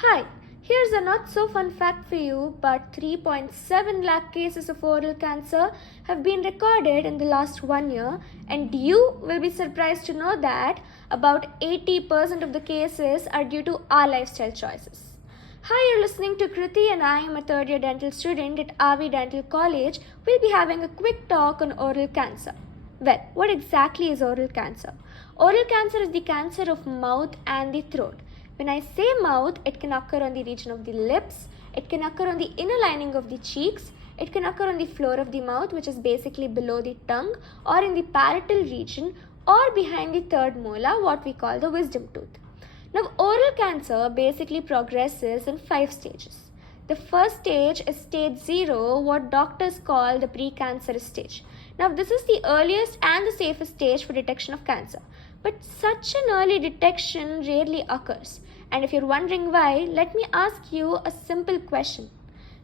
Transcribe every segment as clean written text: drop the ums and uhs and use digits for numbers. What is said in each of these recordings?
Hi, here's a not so fun fact for you, but 3.7 lakh cases of oral cancer have been recorded in the last 1 year, and you will be surprised to know that about 80% of the cases are due to our lifestyle choices. Hi, you're listening to Kriti, and I am a third year dental student at Avi Dental College. We'll be having a quick talk on oral cancer. Well, what exactly is oral cancer? Oral cancer is the cancer of mouth and the throat. When I say mouth, it can occur on the region of the lips, it can occur on the inner lining of the cheeks, it can occur on the floor of the mouth, which is basically below the tongue, or in the parietal region, or behind the third molar, what we call the wisdom tooth. Now, oral cancer basically progresses in 5 stages. The first stage is stage 0, what doctors call the precancerous stage. Now, this is the earliest and the safest stage for detection of cancer. But such an early detection rarely occurs. And if you're wondering why, let me ask you a simple question.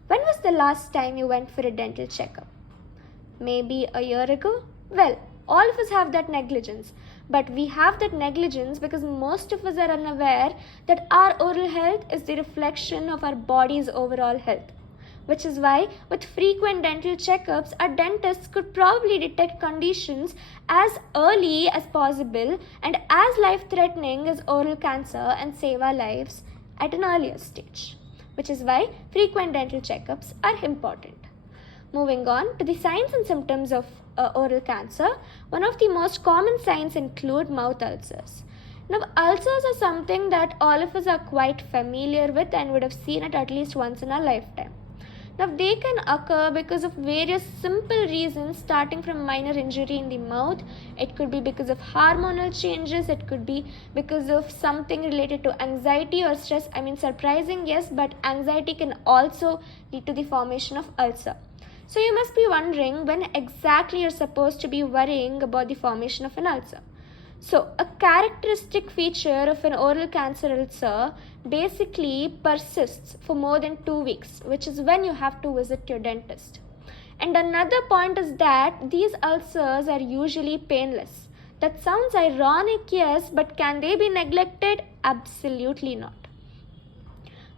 When was the last time you went for a dental checkup? Maybe a year ago? Well, all of us have that negligence. But we have that negligence because most of us are unaware that our oral health is the reflection of our body's overall health. Which is why, with frequent dental checkups, our dentists could probably detect conditions as early as possible and as life threatening as oral cancer and save our lives at an earlier stage. Which is why frequent dental checkups are important. Moving on to the signs and symptoms of oral cancer, one of the most common signs include mouth ulcers. Now, ulcers are something that all of us are quite familiar with and would have seen it at least once in our lifetime. Now, they can occur because of various simple reasons, starting from minor injury in the mouth. It could be because of hormonal changes, it could be because of something related to anxiety or stress. Surprising, yes, but anxiety can also lead to the formation of ulcer. So, you must be wondering when exactly you're supposed to be worrying about the formation of an ulcer. So, a characteristic feature of an oral cancer ulcer basically persists for more than 2 weeks, which is when you have to visit your dentist. And another point is that these ulcers are usually painless. That sounds ironic, yes, but can they be neglected? Absolutely not.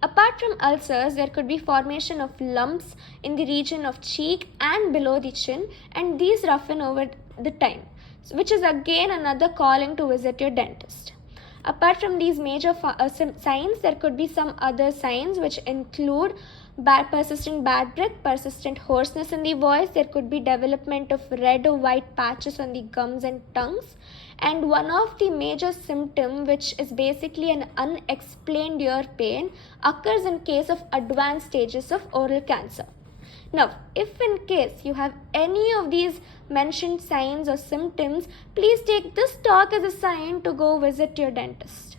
Apart from ulcers, there could be formation of lumps in the region of cheek and below the chin, and these roughen over the time, which is again another calling to visit your dentist. Apart from these major signs, there could be some other signs which include persistent bad breath, persistent hoarseness in the voice. There could be development of red or white patches on the gums and tongues. And one of the major symptoms, which is basically an unexplained ear pain, occurs in case of advanced stages of oral cancer. Now, if in case you have any of these mentioned signs or symptoms, please take this talk as a sign to go visit your dentist.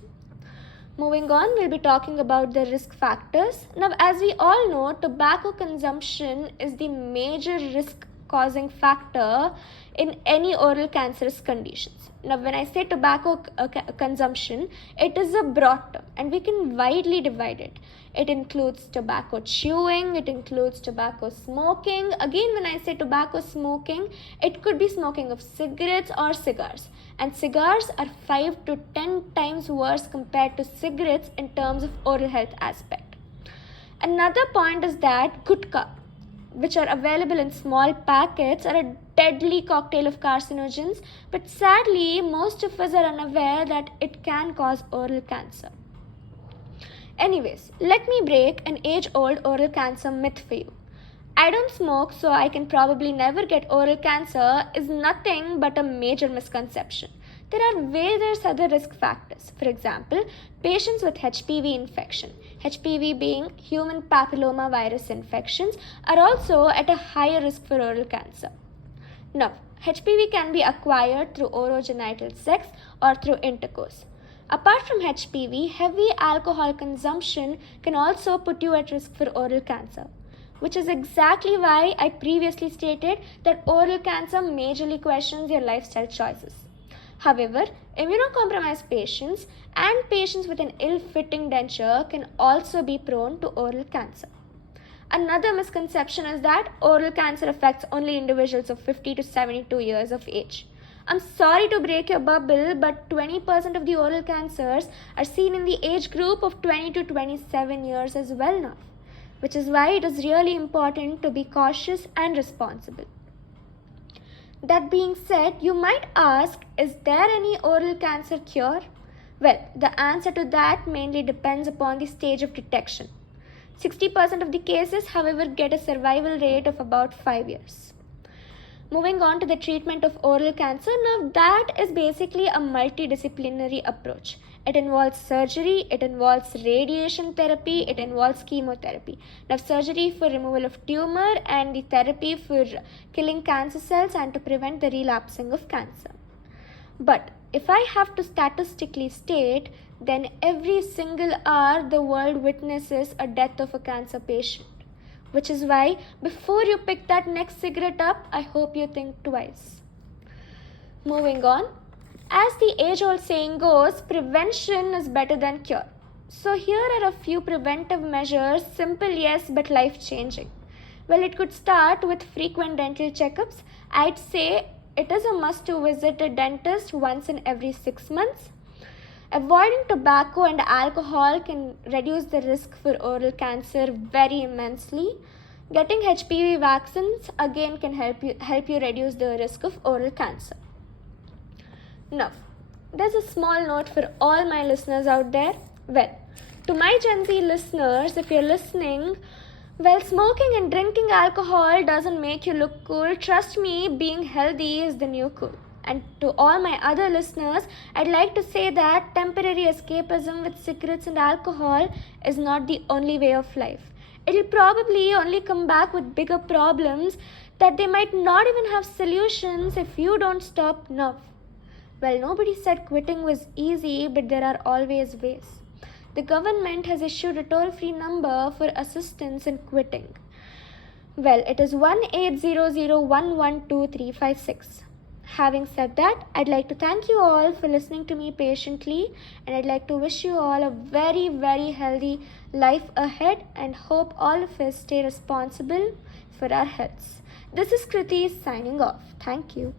Moving on, we'll be talking about the risk factors. Now, as we all know, tobacco consumption is the major risk causing factor in any oral cancerous conditions. Now, when I say tobacco consumption, it is a broad term and we can widely divide it. It includes tobacco chewing, it includes tobacco smoking. Again, when I say tobacco smoking, it could be smoking of cigarettes or cigars. And cigars are 5 to 10 times worse compared to cigarettes in terms of oral health aspect. Another point is that gutka, which are available in small packets, are a deadly cocktail of carcinogens, but sadly, most of us are unaware that it can cause oral cancer. Anyways, let me break an age-old oral cancer myth for you. I don't smoke, so I can probably never get oral cancer is nothing but a major misconception. There are various other risk factors. For example, patients with HPV infection, HPV being human papilloma virus infections, are also at a higher risk for oral cancer. Now, HPV can be acquired through orogenital sex or through intercourse. Apart from HPV, heavy alcohol consumption can also put you at risk for oral cancer, which is exactly why I previously stated that oral cancer majorly questions your lifestyle choices. However, immunocompromised patients and patients with an ill-fitting denture can also be prone to oral cancer. Another misconception is that oral cancer affects only individuals of 50 to 72 years of age. I'm sorry to break your bubble, but 20% of the oral cancers are seen in the age group of 20 to 27 years as well now, which is why it is really important to be cautious and responsible. That being said, you might ask, is there any oral cancer cure? Well, the answer to that mainly depends upon the stage of detection. 60% of the cases, however, get a survival rate of about 5 years. Moving on to the treatment of oral cancer, now that is basically a multidisciplinary approach. It involves surgery, it involves radiation therapy, it involves chemotherapy. Now, surgery for removal of tumor and the therapy for killing cancer cells and to prevent the relapsing of cancer. But if I have to statistically state, then every single hour the world witnesses a death of a cancer patient. Which is why, before you pick that next cigarette up, I hope you think twice. Moving on, as the age-old saying goes, prevention is better than cure. So here are a few preventive measures, simple yes, but life-changing. Well, it could start with frequent dental checkups. I'd say it is a must to visit a dentist once in every 6 months. Avoiding tobacco and alcohol can reduce the risk for oral cancer very immensely. Getting HPV vaccines again can help you reduce the risk of oral cancer. Now, there's a small note for all my listeners out there. Well, to my Gen Z listeners, if you're listening, well, smoking and drinking alcohol doesn't make you look cool. Trust me, being healthy is the new cool. And to all my other listeners, I'd like to say that temporary escapism with cigarettes and alcohol is not the only way of life. It'll probably only come back with bigger problems that they might not even have solutions if you don't stop now. Well, nobody said quitting was easy, but there are always ways. The government has issued a toll-free number for assistance in quitting. Well, it is 1-800-112-356. Having said that, I'd like to thank you all for listening to me patiently, and I'd like to wish you all a very, very healthy life ahead and hope all of us stay responsible for our healths. This is Kriti signing off. Thank you.